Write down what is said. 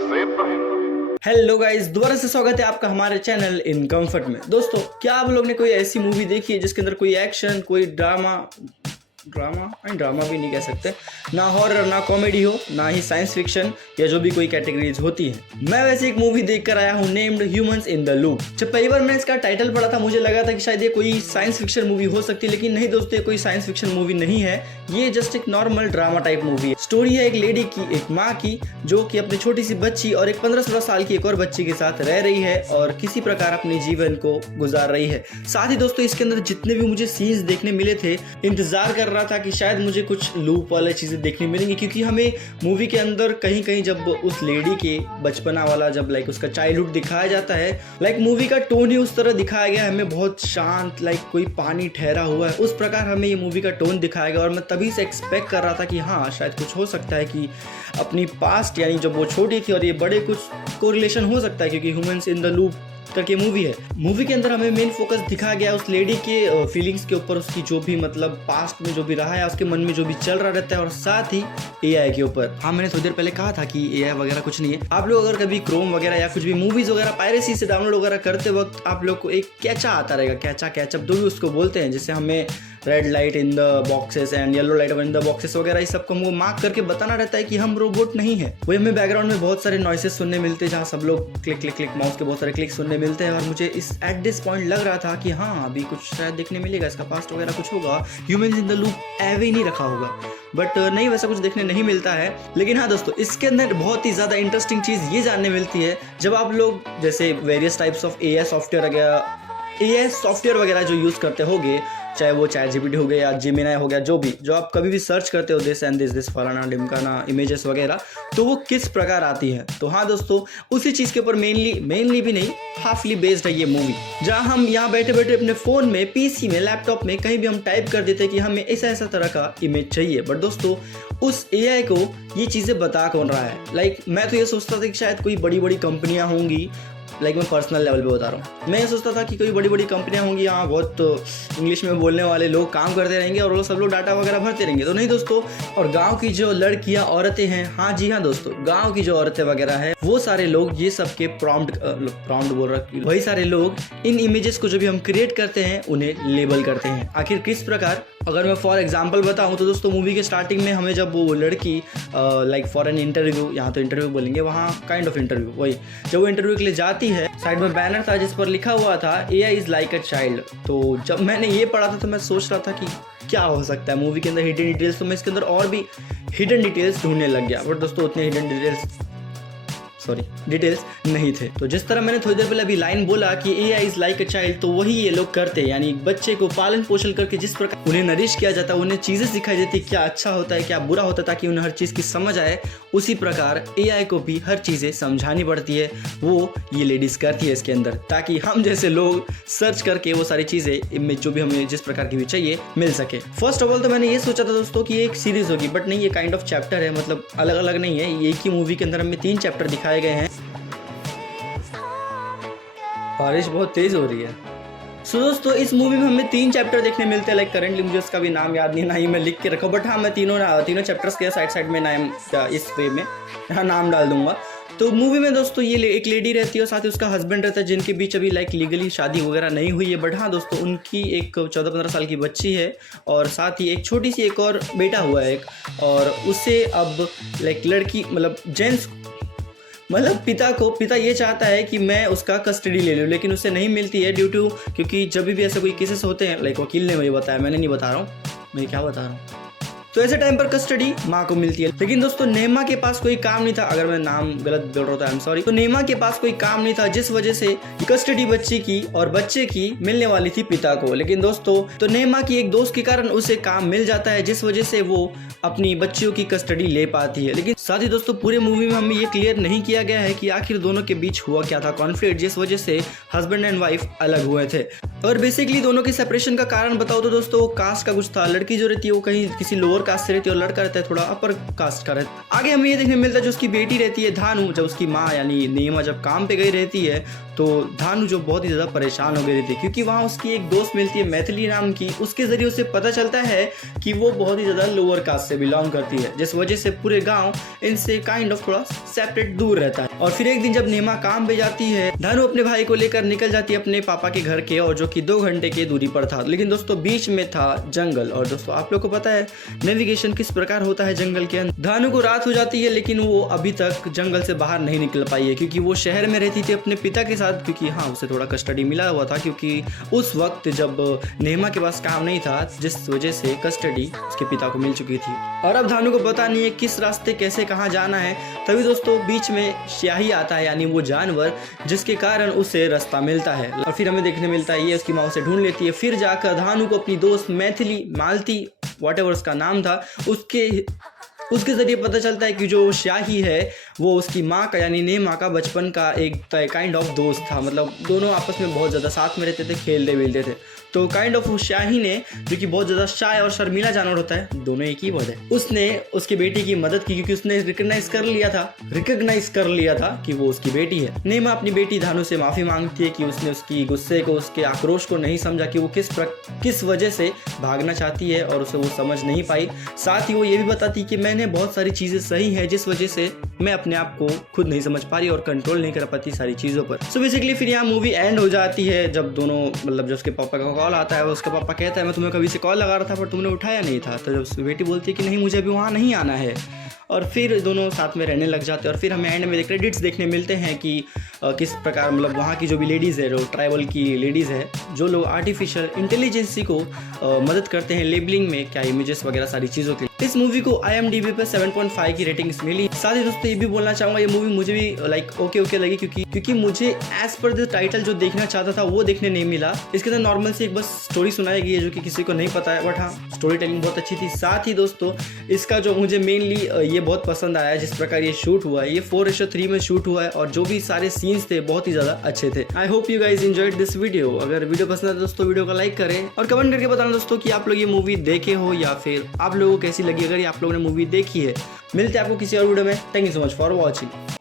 से पहले। Hello guys, दोबारा से स्वागत है आपका हमारे चैनल इन कंफर्ट में। दोस्तों, क्या आप लोग ने कोई ऐसी मूवी देखी है जिसके अंदर कोई एक्शन, कोई ड्रामा भी नहीं कह सकते, ना हॉरर ना कॉमेडी हो, ना ही साइंस फिक्शन या जो भी कोई कैटेगरीज होती है। मैं वैसे एक मूवी देख कर आया हूँ named humans in the loop. जब पहली बार मैंने इसका टाइटल पढ़ा था मुझे लगा था कि शायद ये कोई साइंस फिक्शन मूवी हो सकती है, लेकिन नहीं दोस्तों, ये कोई साइंस फिक्शन मूवी नहीं है। ये जस्ट एक नॉर्मल ड्रामा टाइप मूवी है। स्टोरी है एक लेडी की, एक माँ की, जो कि अपनी छोटी सी बच्ची और एक 15-16 साल की एक और बच्ची के साथ रह रही है और किसी प्रकार अपने जीवन को गुजार रही है। साथ ही दोस्तों, इसके अंदर जितने भी मुझे सीन्स देखने मिले थे, इंतजार कर रहा था कि शायद मुझे कुछ लूप वाले चीजें देखने मिलेंगी, क्योंकि हमें मूवी के अंदर कहीं कहीं जब उस लेडी के बचपना वाला जब उसका चाइल्डहुड दिखाया जाता है, मूवी का टोन ही उस तरह दिखाया गया है, हमें बहुत शांत कोई पानी ठहरा हुआ है, उस प्रकार हमें ये मूवी का टोन दिखाया गया। और मैं तभी से एक्सपेक्ट कर रहा था कि हाँ, शायद कुछ हो सकता है कि अपनी पास्ट यानी जब वो छोटी थी और ये बड़े, कुछ कोरिलेशन हो सकता है, क्योंकि ह्यूमंस इन द लूप करके मूवी है। मूवी के अंदर हमें मेन फोकस दिखाया गया उस लेडी के फीलिंग्स के ऊपर, उसकी जो भी पास्ट में जो भी रहा है, उसके मन में जो भी चल रहा रहता है, और साथ ही एआई के ऊपर। हाँ, मैंने थोड़ी देर पहले कहा था कि एआई वगैरह कुछ नहीं है। आप लोग अगर कभी क्रोम वगैरह या कुछ भी मूवीज वगैरह पायरेसी से डाउनलोड वगैरह करते वक्त आप लोग को एक कैचा आता रहेगा, कैचअप जो भी उसको बोलते हैं, जिससे हमें red light in the boxes and yellow light in the boxes वगैरह, इस सबको हमको मार्क करके बताना रहता है कि हम रोबोट नहीं है। वही हमें बैकग्राउंड में बहुत सारे नॉइसेस सुनने मिलते हैं, जहाँ सब लोग क्लिक क्लिक क्लिक माउस के बहुत सारे क्लिक सुनने मिलते हैं। और मुझे इस एट दिस पॉइंट लग रहा था कि हाँ, अभी कुछ शायद देखने मिलेगा, इसका पास्ट वगैरह कुछ होगा, ह्यूमंस इन द लूप एवे ही नहीं रखा होगा, बट नहीं, वैसा कुछ देखने नहीं मिलता है। लेकिन हाँ दोस्तों, इसके अंदर बहुत ही ज़्यादा इंटरेस्टिंग चीज़ ये जानने मिलती है, जब आप लोग जैसे various types of AI software वगैरह जो यूज़ करते होगे, चाहे वो ChatGPT हो गया या जेमिनी हो गया, जो आप कभी भी सर्च करते हो दिस एंड दिस फलाना ढिमकाना इमेजेस वगैरह, तो वो किस प्रकार आती है। तो हाँ दोस्तों, उसी चीज़ के ऊपर मेनली भी नहीं, हाफली बेस्ड है ये मूवी, जहाँ हम यहाँ बैठे बैठे अपने फ़ोन में, पीसी में, लैपटॉप में कहीं भी हम टाइप कर देते हैं कि हमें ऐसा तरह का इमेज चाहिए। बट दोस्तों, उस एआई को ये चीज़ें बता कौन रहा है? मैं तो ये सोचता था कि शायद कोई बड़ी बड़ी कंपनियाँ होंगी, मैं पर्सनल लेवल पे बता रहा हूँ। मैं ये सोचता था कि कोई बड़ी बड़ी कंपनियां होंगी, यहाँ बहुत इंग्लिश में बोलने वाले लोग काम करते रहेंगे और वो सब लोग डाटा वगैरह भरते रहेंगे। तो नहीं दोस्तों, और गांव की जो लड़कियां, औरतें हैं, हाँ जी हाँ दोस्तों, गांव की जो औरतें वगैरह है, वो सारे लोग ये सब के प्रॉम्प्ट बोल रहा, वही सारे लोग इन इमेजेस को जो भी हम क्रिएट करते हैं उन्हें लेबल करते हैं। आखिर किस प्रकार? अगर मैं फॉर एग्जाम्पल बताऊं तो दोस्तों, मूवी के स्टार्टिंग में हमें जब वो लड़की फॉर एन इंटरव्यू, यहाँ तो इंटरव्यू बोलेंगे, वहाँ काइंड ऑफ इंटरव्यू, वही जब वो इंटरव्यू के लिए जाती है, साइड में बैनर था जिस पर लिखा हुआ था AI is like a child. तो जब मैंने ये पढ़ा था तो मैं सोच रहा था कि क्या हो सकता है मूवी के अंदर हिडन डिटेल्स, तो मैं इसके अंदर और भी हिडन डिटेल्स ढूंढने लग गया। बट दोस्तों, उतने हिडन डिटेल्स नहीं थे। तो जिस तरह मैंने थोड़ी देर पहले अभी लाइन बोला कि AI is like a child, तो वही ये लोग करते हैं, यानी बच्चे को पालन पोषण करके जिस प्रकार उन्हें नरिश किया जाता है, उन्हें चीजें सिखाई जाती है, क्या अच्छा होता है क्या बुरा होता है, ताकि उन्हें हर चीज की समझ आए, उसी प्रकार एआई को भी हर चीजें समझानी पड़ती है, वो ये लेडीज करती है इसके अंदर, ताकि हम जैसे लोग सर्च करके वो सारी चीजें इनमें जो भी हमें जिस प्रकार की भी चाहिए मिल सके। फर्स्ट ऑफ ऑल तो मैंने ये सोचा था दोस्तों कि ये एक सीरीज होगी, बट नहीं, ये काइंड ऑफ चैप्टर है, अलग अलग नहीं है, एक ही मूवी के अंदर हमें 3 चैप्टर दिखाए गए हैं। बारिश बहुत तेज हो रही है। सो दोस्तों, इस मूवी में हमें 3 चैप्टर देखने मिलते हैं। करेंटली मुझे उसका भी नाम याद नहीं, ना ही मैं लिख के रखा, बट हाँ, मैं तीनों चैप्टर्स के साइड में नाम इस वे में हाँ नाम डाल दूंगा। तो मूवी में दोस्तों ये एक लेडी रहती है और साथ ही उसका हस्बैंड रहता है, जिनके बीच अभी लीगली शादी वगैरह नहीं हुई है। बट हाँ दोस्तों, उनकी एक 14-15 साल की बच्ची है और साथ ही एक छोटी सी एक और बेटा हुआ है और उससे अब लड़की जेंट्स पिता ये चाहता है कि मैं उसका कस्टडी ले लूँ, लेकिन उससे नहीं मिलती है क्योंकि जब भी ऐसे कोई केसेस होते हैं, वकील ने मुझे बताया, मैंने नहीं बता रहा हूँ, मैं क्या बता रहा हूँ। तो ऐसे टाइम पर कस्टडी माँ को मिलती है। लेकिन दोस्तों, नेमा के पास कोई काम नहीं था, अगर मैं नाम गलत बोल रहा था आई एम सॉरी। तो नेमा के पास कोई काम नहीं था, जिस वजह से कस्टडी बच्ची की और बच्चे की मिलने वाली थी पिता को। लेकिन दोस्तों, तो नेमा की एक दोस्त के कारण उसे काम मिल जाता है, जिस वजह से वो अपनी बच्चियों की कस्टडी ले पाती है। लेकिन साथ ही दोस्तों, पूरे मूवी में हमें ये क्लियर नहीं किया गया है कि आखिर दोनों के बीच हुआ क्या था कॉन्फ्लिक्ट, जिस वजह से हस्बैंड एंड वाइफ अलग हुए थे। और बेसिकली दोनों की सेपरेशन का कारण बताओ तो दोस्तों, वो कास्ट का कुछ था। लड़की जो रहती है वो कहीं किसी लोअर कास्ट से रहती है और लड़का रहता है थोड़ा अपर कास्ट का रहता है। आगे हमें ये देखने मिलता है जो उसकी बेटी रहती है धानु, जब उसकी माँ यानी नेमा जब काम पे गई रहती है तो धानु जो बहुत ही ज़्यादा परेशान हो गई रहती है क्योंकि वहाँ उसकी एक दोस्त मिलती है मैथिली नाम की। उसके ज़रिए उसे पता चलता है कि वो बहुत ही ज़्यादा लोअर कास्ट से बिलोंग करती है, जिस वजह से पूरे गांव इनसे काइंड ऑफ थोड़ा सेपरेट दूर रहता है। और फिर एक दिन जब नेमा काम पे जाती है, धानु अपने भाई को लेकर निकल जाती है अपने पापा के घर के, और जो कि 2 घंटे की दूरी पर था। लेकिन दोस्तों बीच में था जंगल, और दोस्तों आप लोग को पता है नेविगेशन किस प्रकार होता है जंगल के अंदर। धानु को रात हो जाती है लेकिन वो अभी तक जंगल से बाहर नहीं निकल पाई है क्योंकि वो शहर में रहती थी अपने पिता के साथ, क्योंकि हाँ उसे थोड़ा कस्टडी मिला हुआ था क्योंकि उस वक्त जब नेमा के पास काम नहीं था, जिस वजह से कस्टडी उसके पिता को मिल चुकी थी। और अब धानु को पता नहीं है किस रास्ते कैसे कहाँ जाना है। तभी दोस्तों बीच में स्याही आता है यानी वो जानवर, जिसके कारण उसे रास्ता मिलता है। और फिर हमें देखने मिलता है ये उसकी माँ उसे ढूंढ लेती है। फिर जाकर धानु को अपनी दोस्त मैथिली मालती व्हाटएवर उसका नाम था उसके जरिए पता चलता है कि जो स्याही है वो उसकी माँ का यानी नेमा का बचपन का एक काइंड ऑफ दोस्त था। मतलब दोनों आपस में बहुत ज़्यादा साथ में रहते थे, खेलते मिलते थे। तो काइंड ऑफ उस स्याही ने, जो कि बहुत ज़्यादा शाय और शर्मीला जानवर होता है, दोनों एक ही वर्ड है, उसने उसकी बेटी की मदद की क्योंकि उसने रिकग्नाइज कर लिया था कि वो उसकी बेटी है। नेमा अपनी बेटी धानु से माफ़ी मांगती है कि उसने उसकी गुस्से को, उसके आक्रोश को नहीं समझा कि वो किस वजह से भागना चाहती है और उसे वो समझ नहीं पाई। साथ ही वो ये भी बताती कि मैंने बहुत सारी चीज़ें सही हैं जिस वजह से मैं अपने आप को खुद नहीं समझ पा रही और कंट्रोल नहीं कर पाती सारी चीज़ों पर। सो बेसिकली फिर यहाँ मूवी एंड हो जाती है जब दोनों, मतलब जो उसके पापा का कॉल आता है, उसका पापा कहता है मैं तुम्हें कभी से कॉल लगा रहा था पर तुमने उठाया नहीं था। तो जब उसकी बेटी बोलती है कि नहीं मुझे अभी वहाँ नहीं आना है, और फिर दोनों साथ में रहने लग जाते हैं। और फिर हमें एंड में क्रेडिट्स देखने मिलते हैं कि किस प्रकार मतलब वहाँ की जो भी लेडीज़ है, जो ट्राइबल की लेडीज़ है, जो लोग आर्टिफिशियल इंटेलिजेंसी को मदद करते हैं लेबलिंग में, क्या इमेजेस वगैरह सारी चीज़ों के। इस मूवी को IMDb पे 7.5 की रेटिंग्स मिली। साथ ही दोस्तों ये भी बोलना चाहूँगा ये मूवी मुझे भी लाइक ओके लगी क्योंकि मुझे एज पर द टाइटल जो देखना चाहता था वो देखने नहीं मिला। इसके अंदर नॉर्मल से एक बस स्टोरी सुनाई गई है जो कि किसी को नहीं पता है, बट हाँ स्टोरी टेलिंग बहुत अच्छी थी। साथ ही दोस्तों इसका जो मुझे मेनली ये बहुत पसंद आया जिस प्रकार ये शूट हुआ है, ये 4:3 में शूट हुआ है और जो भी सारे सीन्स थे बहुत ही ज़्यादा अच्छे थे। I hope you guys enjoyed this video. अगर वीडियो पसंद है दोस्तों वीडियो को लाइक करें और कमेंट करके बताना दोस्तों कि आप लोग ये मूवी देखे हो या फिर आप लोगों को कैसी लगी, अगर ये आप लोगों ने मूवी देखी है। मिलते हैं आपको किसी और वीडियो में। Thank you so much for watching.